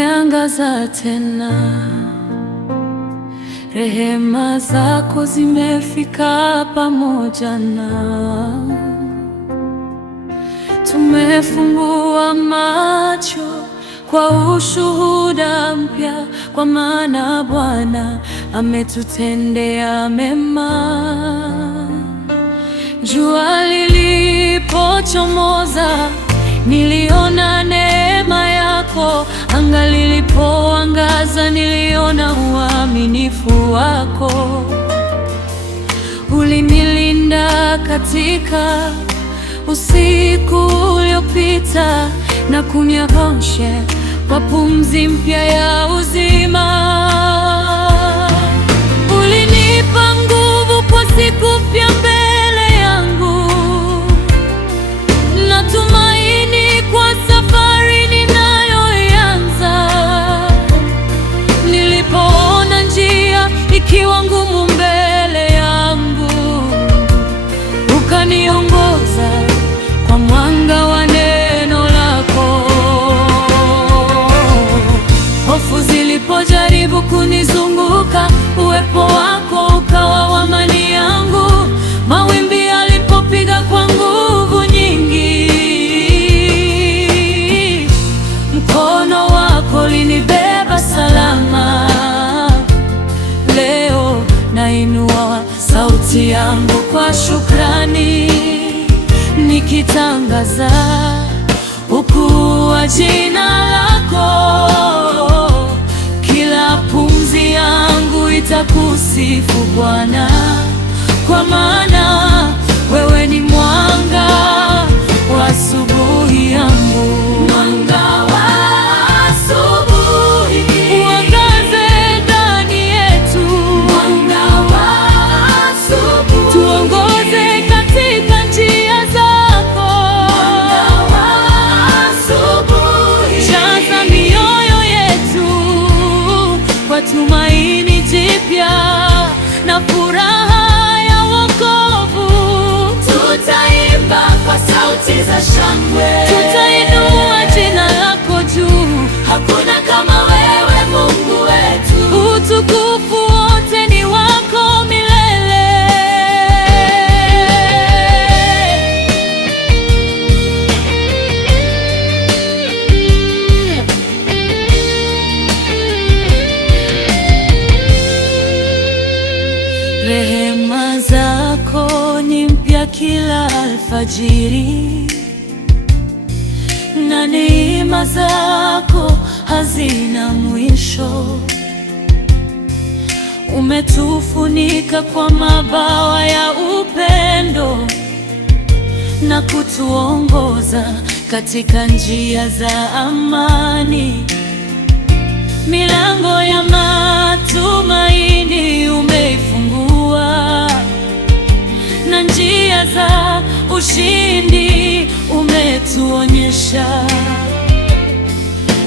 umeangaza tena, rehema zako zimefika pamoja na tumefungua macho kwa ushuhuda mpya, kwa maana Bwana ametutendea mema. Jua lilipochomoza niliona neema yako, anga lilipoangaza niliona uaminifu wako. Ulinilinda katika usiku uliopita na kuniamsha kwa pumzi mpya ya uzima. Ulinipa nguvu kwa siku mpya mbele yangu, na tumaini kwa safari ninayoianza. Nilipoona njia ikiwa ngumu mbele yangu, ukaniongoza kwa mwanga wa neno lako. Hofu zilipojaribu kunizunguka, uwepo wako ukawa amani yangu. Mawimbi yalipopiga kwa nguvu nyingi, mkono wako ulinibeba salama. Leo nainua sauti yangu kwa shukrani, nikitangaza ukuu wa jina lako. Kila pumzi yangu itakusifu Bwana, kwa maana wewe ni mwanga wa asubuhi yangu. Mwanga wa asubuhi, uangaze ndani yetu. Mwanga wa asubuhi, tuongoze katika njia zako. Mwanga wa asubuhi, jaza mioyo yetu kwa tumaini jipya na furaha ya wokovu. Tutaimba kwa sauti za shangwe, tutainua jina lako juu. Hakuna kama wewe Mungu wetu, utukufu wote ni wako milele. Rehema zako ni mpya kila alfajiri, na neema zako hazina mwisho. Umetufunika kwa mabawa ya upendo na kutuongoza katika njia za amani. Milango ya matumaini umeifungua, na njia za ushindi umetuonyesha.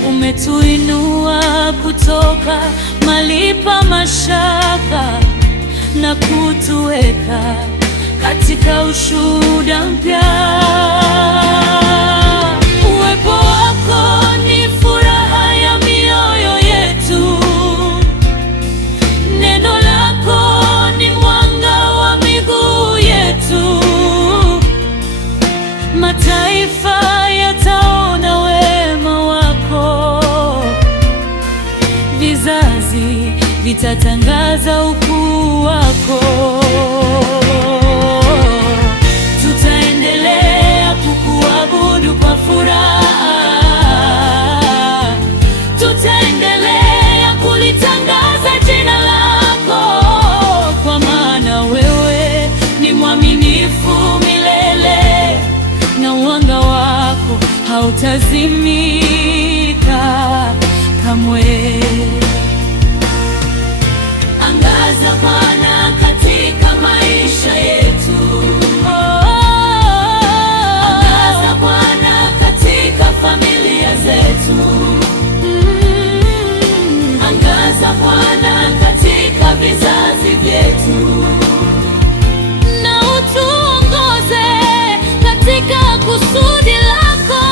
Umetuinua kutoka malipa mashaka na kutuweka katika ushuhuda mpya. Uwepo wako ni furaha ya mioyo yetu, neno lako ni mwanga wa miguu yetu. Mataifa yataona wema wako, vizazi vitatangaza ukuu wako. Tutaendelea kukuabudu kwa furaha, tutaendelea kulitangaza jina lako, kwa maana wewe ni mwaminifu milele, na mwanga wako hautazimika kamwe. Angaza Bwana katika maisha yetu. Angaza Bwana katika familia zetu. Angaza Bwana katika vizazi vyetu, na utuongoze katika kusudi lako.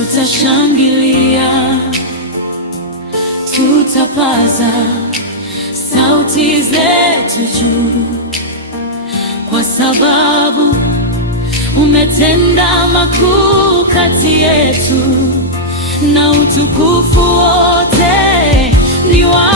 tutashangilia, tutapaza sauti zetu juu, kwa sababu umetenda makuu kati yetu, na utukufu wote ni wako.